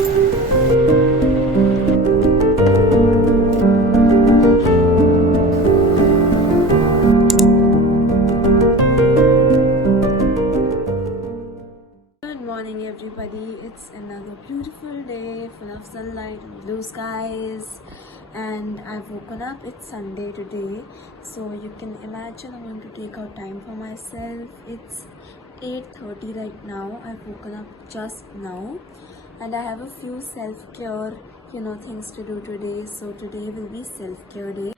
Good morning, everybody. It's another beautiful day full of sunlight and blue skies, and I've woken up. It's Sunday today, so you can imagine I'm going to take out time for myself. It's 8:30 right now. I've woken up just now, and I have a few self-care things to do today. So today will be self-care day.